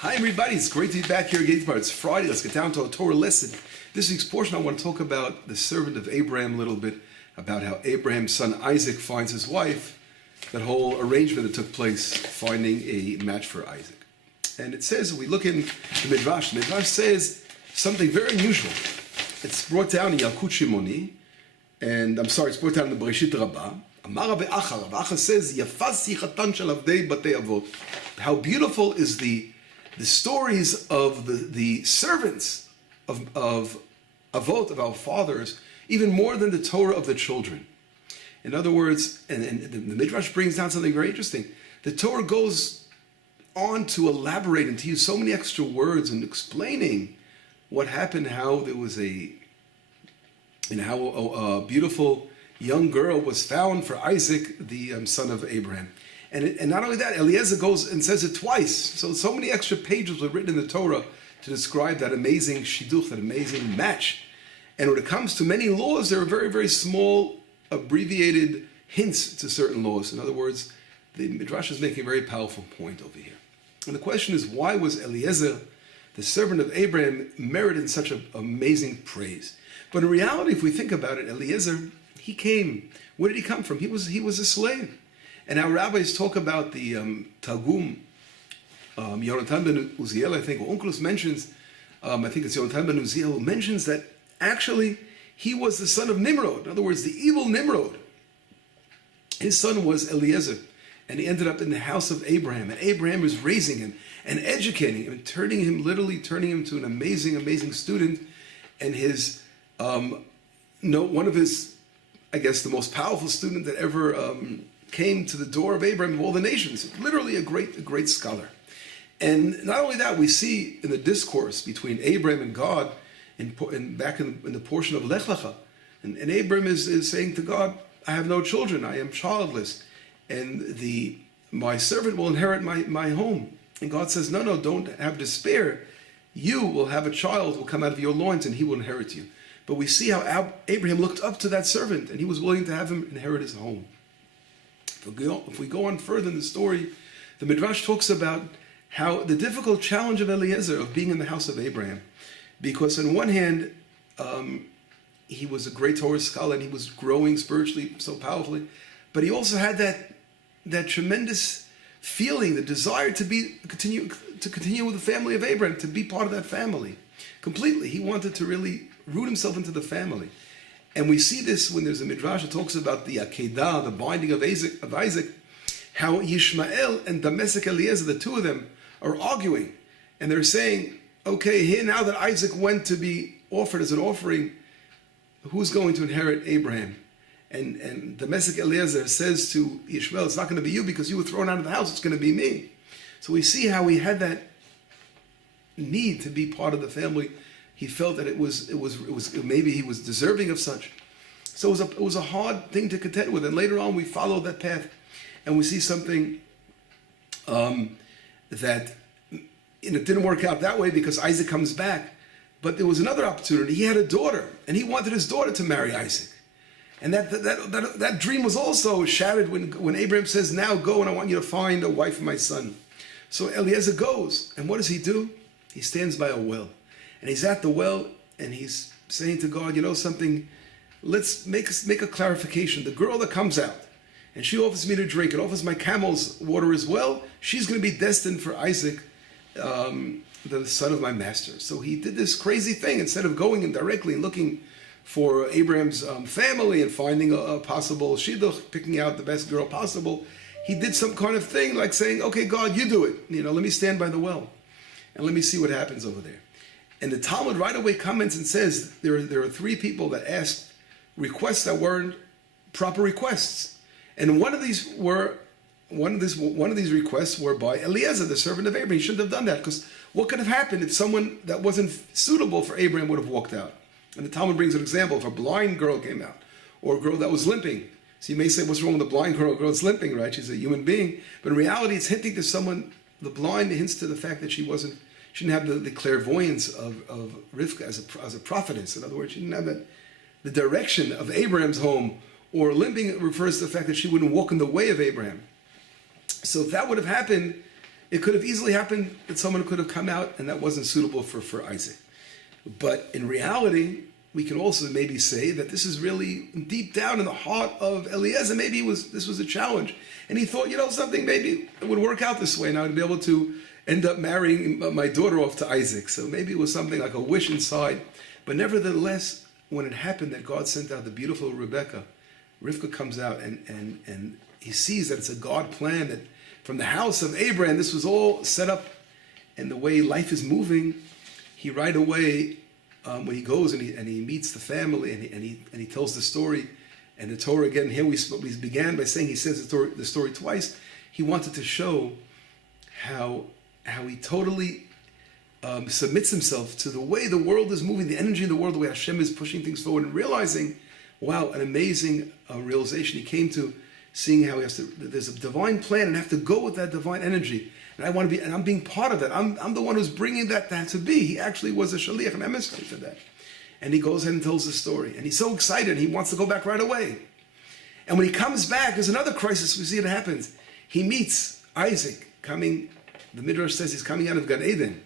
Hi everybody, it's great to be back here again. It's Friday, let's get down to a Torah lesson. This week's portion I want to talk about the servant of Abraham a little bit, about how Abraham's son Isaac finds his wife, that whole arrangement that took place, finding a match for Isaac. And it says, we look in the Midrash says something very unusual. It's brought down in Yalkut Shimoni, it's brought down in the Bereshit Rabbah. Amar Rabbi Acha, Rabbi Acha says, Yafas sichatan shel avdei batei avot. How beautiful is the stories of the servants of Avot, of our fathers, even more than the Torah of the children. In other words, and the Midrash brings down something very interesting. The Torah goes on to elaborate and to use so many extra words in explaining what happened, how there was how a beautiful young girl was found for Isaac, the son of Abraham. And not only that, Eliezer goes and says it twice. So many extra pages were written in the Torah to describe that amazing shidduch, that amazing match. And when it comes to many laws, there are very, very small, abbreviated hints to certain laws. In other words, the Midrash is making a very powerful point over here. And the question is, why was Eliezer, the servant of Abraham, merited such an amazing praise? But in reality, if we think about it, Eliezer, he came. Where did he come from? He was a slave. And our rabbis talk about the Targum, Yonatan ben Uziel, I think, or Onkelos mentions, I think it's Yonatan ben Uziel, who mentions that actually he was the son of Nimrod. In other words, the evil Nimrod. His son was Eliezer, and he ended up in the house of Abraham. And Abraham was raising him and educating him and literally turning him to an amazing, amazing student. And his, one of his, I guess, the most powerful student that ever came to the door of Abraham of all the nations. Literally a great scholar. And not only that, we see in the discourse between Abraham and God, back in the portion of Lech Lecha, and Abraham is saying to God, I have no children, I am childless, and my servant will inherit my home. And God says, no, don't have despair. You will have a child who will come out of your loins and he will inherit you. But we see how Abraham looked up to that servant and he was willing to have him inherit his home. If we go on further in the story, the Midrash talks about how the difficult challenge of Eliezer of being in the house of Abraham, because on one hand, he was a great Torah scholar and he was growing spiritually so powerfully, but he also had that tremendous feeling, the desire to continue with the family of Abraham, to be part of that family completely. He wanted to really root himself into the family. And we see this when there's a Midrash that talks about the Akedah, the binding of Isaac, how Yishmael and Damasek Eliezer, the two of them, are arguing. And they're saying, okay, here now that Isaac went to be offered as an offering, who's going to inherit Abraham? And Damasek Eliezer says to Yishmael, it's not going to be you because you were thrown out of the house, it's going to be me. So we see how he had that need to be part of the family. He felt that it was maybe he was deserving of such. So it was a hard thing to contend with. And later on, we followed that path, and we see something that it didn't work out that way because Isaac comes back. But there was another opportunity. He had a daughter, and he wanted his daughter to marry Isaac. And that dream was also shattered when Abraham says, "Now go, and I want you to find a wife for my son." So Eliezer goes, and what does he do? He stands by a well. And he's at the well, and he's saying to God, you know something, let's make a clarification. The girl that comes out, and she offers me to drink, and offers my camel's water as well, she's going to be destined for Isaac, the son of my master. So he did this crazy thing. Instead of going in directly and looking for Abraham's family and finding a possible shidduch, picking out the best girl possible, he did some kind of thing like saying, okay, God, you do it. Let me stand by the well, and let me see what happens over there. And the Talmud right away comments and says there are three people that asked requests that weren't proper requests, and one of these requests were by Eliezer, the servant of Abraham. He shouldn't have done that, because what could have happened if someone that wasn't suitable for Abraham would have walked out? And the Talmud brings an example: if a blind girl came out, or a girl that was limping. So you may say, what's wrong with the blind girl? A girl that's limping, right? She's a human being, but in reality, it's hinting to someone. The blind hints to the fact that she didn't have the clairvoyance of Rivka as a prophetess. In other words, she didn't have the direction of Abraham's home. Or limping refers to the fact that she wouldn't walk in the way of Abraham. So if that would have happened, it could have easily happened that someone could have come out and that wasn't suitable for Isaac. But in reality, we can also maybe say that this is really deep down in the heart of Eliezer. Maybe this was a challenge. And he thought, something, maybe it would work out this way. Now I'd be able to end up marrying my daughter off to Isaac. So maybe it was something like a wish inside. But nevertheless, when it happened that God sent out the beautiful Rebecca, Rivka comes out and he sees that it's a God plan, that from the house of Abraham, this was all set up, and the way life is moving, he right away, when he goes and he meets the family and he tells the story, and the Torah again, here we began by saying he says the story twice. He wanted to show how he totally submits himself to the way the world is moving, the energy in the world, the way Hashem is pushing things forward, and realizing, wow, an amazing realization he came to, seeing how there's a divine plan and I have to go with that divine energy. And I want to be, and I'm being part of that. I'm the one who's bringing that to be. He actually was a shaliach, an emissary for that. And he goes ahead and tells the story. And he's so excited, he wants to go back right away. And when he comes back, there's another crisis. We see it happens. He meets Isaac coming, the Midrash says he's coming out of Gan Eden.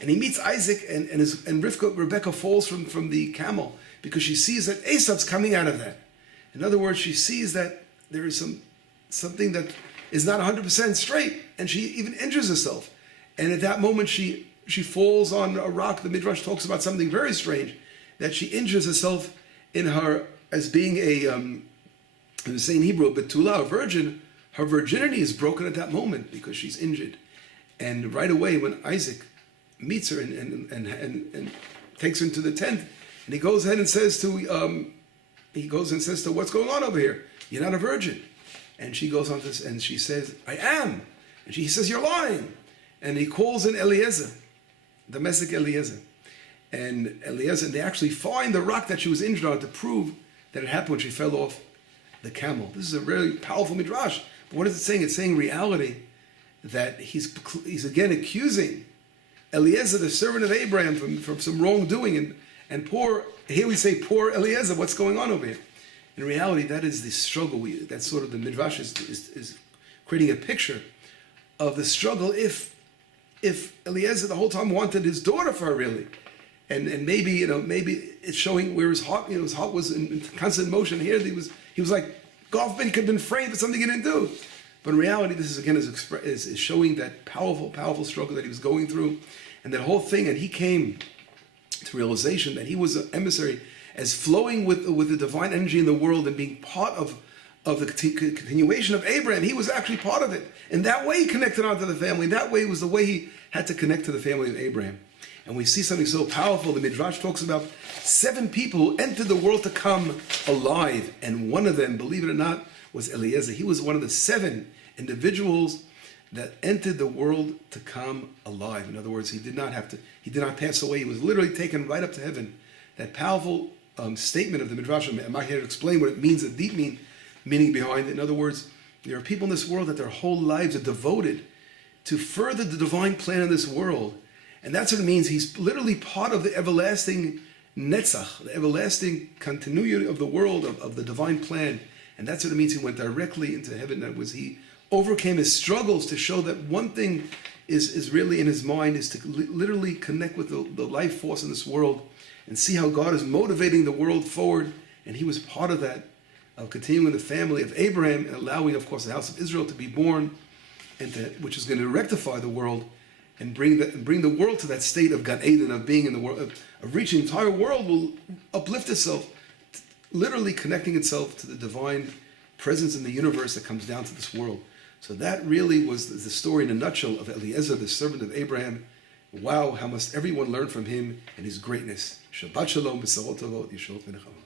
And he meets Isaac, and Rebecca falls from the camel because she sees that Esav's coming out of that. In other words, she sees that there is something that is not 100% straight, and she even injures herself. And at that moment, she falls on a rock. The Midrash talks about something very strange, that she injures herself in her, as being in the same Hebrew, Betula, a virgin. Her virginity is broken at that moment because she's injured. And right away, when Isaac meets her and takes her into the tent, and he goes ahead and says to, what's going on over here? You're not a virgin. And she goes on to this, and she says, I am. And he says, you're lying. And he calls in Eliezer, domestic Eliezer. And Eliezer, and they actually find the rock that she was injured on to prove that it happened when she fell off the camel. This is a very powerful midrash. But what is it saying? It's saying reality, that he's again accusing Eliezer, the servant of Abraham, from some wrongdoing. And here we say, poor Eliezer, what's going on over here? In reality, that is the struggle. That's sort of the midrash is creating a picture of the struggle if Eliezer the whole time wanted his daughter for her, really. And maybe it's showing where his heart was in constant motion. Here he was like, God forbid, he could have been framed for something he didn't do. But in reality, this is again is showing that powerful struggle that he was going through, and that whole thing. And he came to realization that he was an emissary, as flowing with the divine energy in the world and being part of the continuation of Abraham. He was actually part of it. And that way he connected onto the family. That way was the way he had to connect to the family of Abraham. And we see something so powerful. The Midrash talks about 7 people who entered the world to come alive. And one of them, believe it or not, was Eliezer. He was one of the 7 individuals that entered the world to come alive. In other words, he did not pass away. He was literally taken right up to heaven. That powerful statement of the Midrash, I'm not here to explain what it means, the deep meaning behind it. In other words, there are people in this world that their whole lives are devoted to further the divine plan in this world. And that's what it means. He's literally part of the everlasting netzach, the everlasting continuity of the world, of the divine plan. And that's what it means. He went directly into heaven. That was, he overcame his struggles to show that one thing is really in his mind, is to literally connect with the life force in this world and see how God is motivating the world forward. And he was part of that, of continuing the family of Abraham and allowing, of course, the house of Israel to be born, and which is going to rectify the world and bring the world to that state of Gan Eden, of being in the world, of reaching the entire world will uplift itself, literally connecting itself to the divine presence in the universe that comes down to this world. So that really was the story in a nutshell of Eliezer, the servant of Abraham. Wow, how must everyone learn from him and his greatness. Shabbat shalom, b'sarot tovot, yeshua v'nechama.